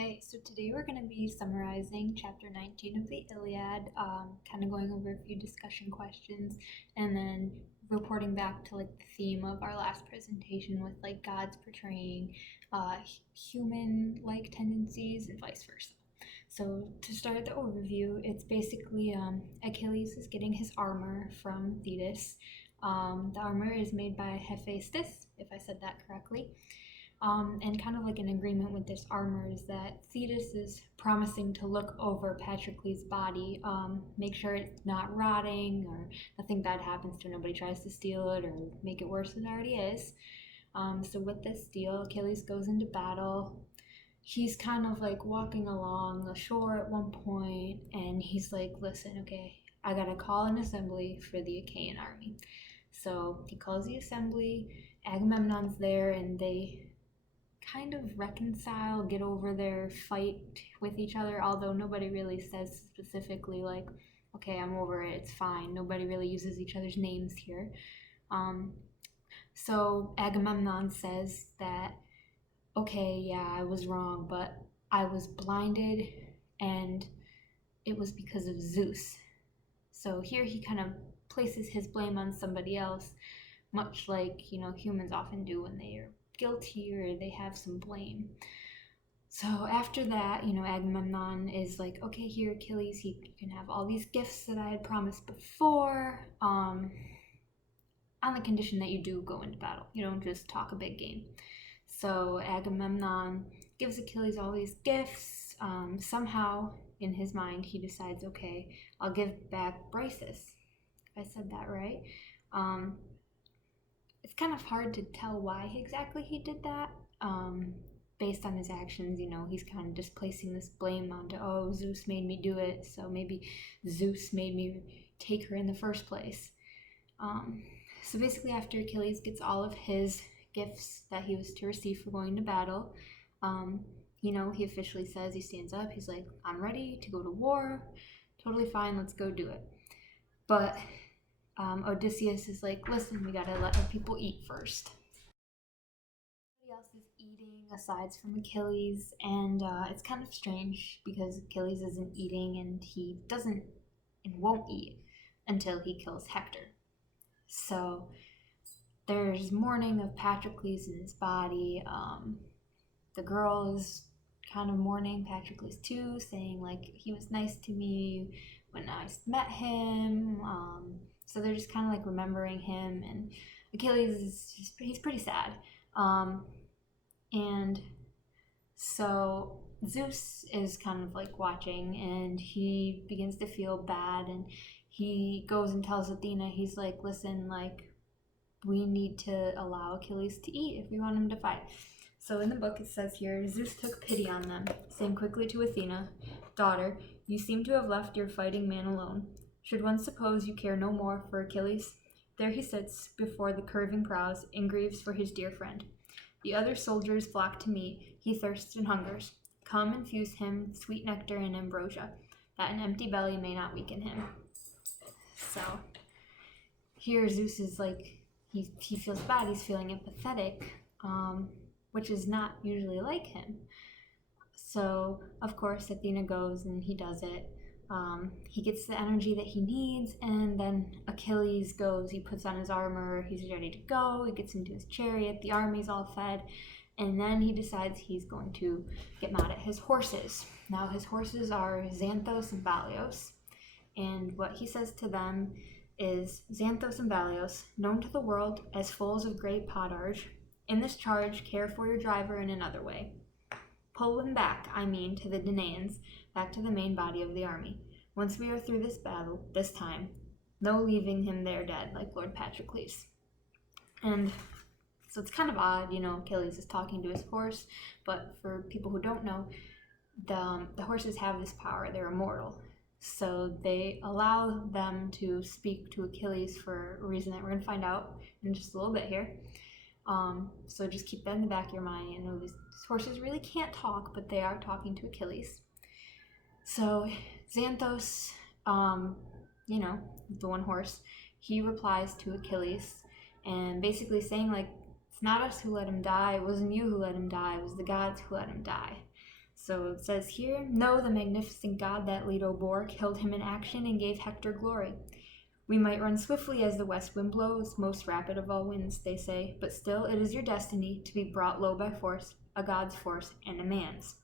Okay, so today we're going to be summarizing chapter 19 of the Iliad, kind of going over a few discussion questions, and then reporting back to like the theme of our last presentation with like gods portraying human-like tendencies and vice versa. So to start the overview, it's basically Achilles is getting his armor from Thetis. The armor is made by Hephaestus, if I said that correctly. And kind of like an agreement with this armor is that Thetis is promising to look over Patroclus' body, make sure it's not rotting or nothing bad happens to it, nobody tries to steal it or make it worse than it already is. So with this deal, Achilles goes into battle. He's kind of like walking along the shore at one point, and he's like, listen, okay, I gotta call an assembly for the Achaean army. So he calls the assembly, Agamemnon's there, and they kind of reconcile, get over their fight with each other, although nobody really says specifically like, okay, I'm over it, it's fine. Nobody really uses each other's names here. So Agamemnon says that, okay, yeah, I was wrong, but I was blinded and it was because of Zeus. So here he kind of places his blame on somebody else, much like, humans often do when they are guilty or they have some blame. So after that, Agamemnon is like, okay, here, Achilles, you can have all these gifts that I had promised before, on the condition that you do go into battle. You don't just talk a big game. So Agamemnon gives Achilles all these gifts. Somehow, in his mind, he decides, okay, I'll give back Briseis. If I said that right. It's kind of hard to tell why exactly he did that. Based on his actions, he's kind of just placing this blame onto, oh, Zeus made me do it, so maybe Zeus made me take her in the first place. So basically, after Achilles gets all of his gifts that he was to receive for going to battle, he officially says, he stands up, he's like, I'm ready to go to war, totally fine, let's go do it. But Odysseus is like, listen, we gotta let our people eat first. Everybody else is eating aside from Achilles, and it's kind of strange because Achilles isn't eating and he doesn't and won't eat until he kills Hector. So there's mourning of Patroclus in his body. The girl is kind of mourning Patroclus too, saying like he was nice to me when I met him. So they're just kind of like remembering him, and Achilles he's pretty sad. And so Zeus is kind of like watching, and he begins to feel bad, and he goes and tells Athena, he's like, listen, like, we need to allow Achilles to eat if we want him to fight. So in the book it says here, Zeus took pity on them, saying quickly to Athena, daughter, you seem to have left your fighting man alone. Should one suppose you care no more for Achilles? There he sits before the curving prows and grieves for his dear friend. The other soldiers flock to meet, he thirsts and hungers. Come infuse him sweet nectar and ambrosia, that an empty belly may not weaken him. So here Zeus is like, he feels bad, he's feeling empathetic, which is not usually like him. So of course Athena goes and he does it. He gets the energy that he needs, and then Achilles goes, he puts on his armor, he's ready to go, he gets into his chariot, the army's all fed, and then he decides he's going to get mad at his horses. Now his horses are Xanthos and Balios, and what he says to them is, Xanthos and Balios, known to the world as foals of great podarge, in this charge care for your driver in another way. Pull him back, to the Danaans, back to the main body of the army. Once we are through this battle, this time, no leaving him there dead like Lord Patroclus. And so it's kind of odd, Achilles is talking to his horse, but for people who don't know, the horses have this power, they're immortal. So they allow them to speak to Achilles for a reason that we're going to find out in just a little bit here. So just keep that in the back of your mind. These horses really can't talk, but they are talking to Achilles. So Xanthos, the one horse, he replies to Achilles and basically saying like, it's not us who let him die, it wasn't you who let him die, it was the gods who let him die. So it says here, "No, the magnificent god that Leto bore killed him in action and gave Hector glory. We might run swiftly as the west wind blows, most rapid of all winds, they say, but still it is your destiny to be brought low by force, a god's force and a man's."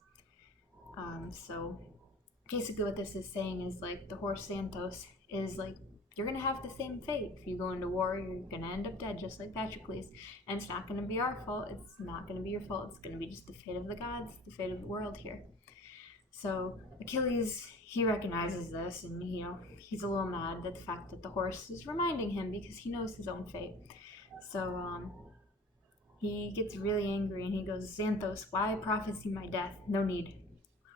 So basically what this is saying is like the horse Santos is like, you're going to have the same fate. If you go into war, you're going to end up dead just like Patroclus. And it's not going to be our fault. It's not going to be your fault. It's going to be just the fate of the gods, the fate of the world here. So Achilles, he recognizes this, and he's a little mad at the fact that the horse is reminding him because he knows his own fate. So he gets really angry and he goes, "Xanthos, why prophesy my death? No need.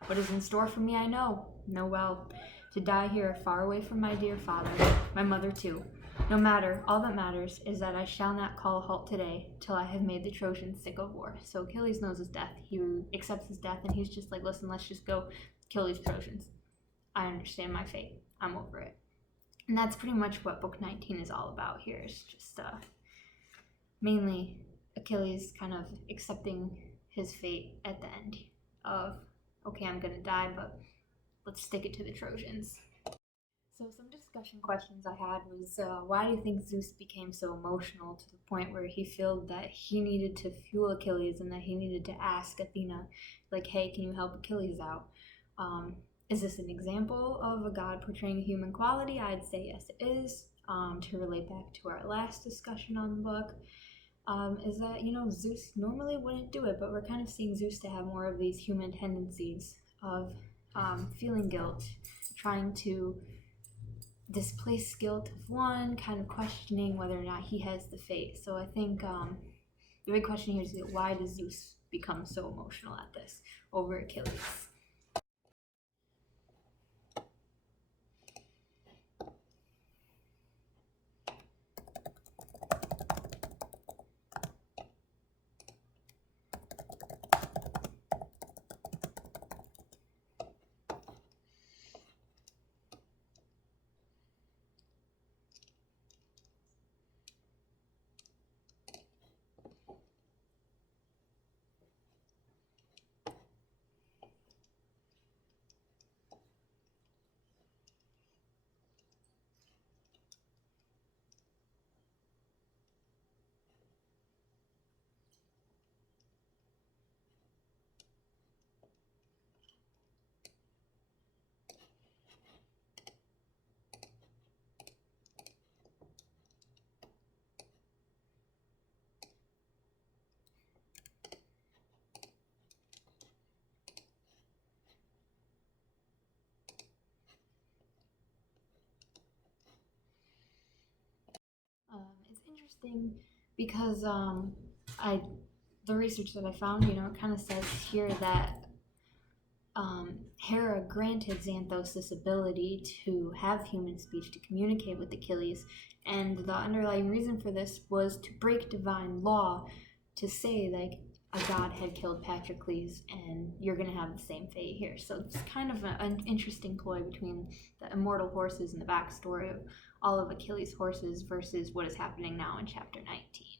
What is in store for me I know well. To die here, far away from my dear father, my mother too. No matter, all that matters is that I shall not call a halt today till I have made the Trojans sick of war." So Achilles knows his death. He accepts his death, and he's just like, "Listen, let's just go kill these Trojans. I understand my fate. I'm over it." And that's pretty much what Book 19 is all about here. It's just mainly Achilles kind of accepting his fate at the end of, okay, I'm going to die, but let's stick it to the Trojans. So some discussion questions I had was, why do you think Zeus became so emotional to the point where he felt that he needed to fuel Achilles and that he needed to ask Athena, like, "Hey, can you help Achilles out?" Is this an example of a god portraying human quality? I'd say yes, it is. To relate back to our last discussion on the book, is that, Zeus normally wouldn't do it, but we're kind of seeing Zeus to have more of these human tendencies of feeling guilt, trying to displace guilt of one, kind of questioning whether or not he has the fate. So I think the big question here is, why does Zeus become so emotional at this over Achilles? It's interesting because the research that I found, it kind of says here that Hera granted Xanthos this ability to have human speech to communicate with Achilles, and the underlying reason for this was to break divine law, to say like a god had killed Patroclus and you're going to have the same fate here. So it's kind of an interesting ploy between the immortal horses and the backstory of all of Achilles' horses versus what is happening now in chapter 19.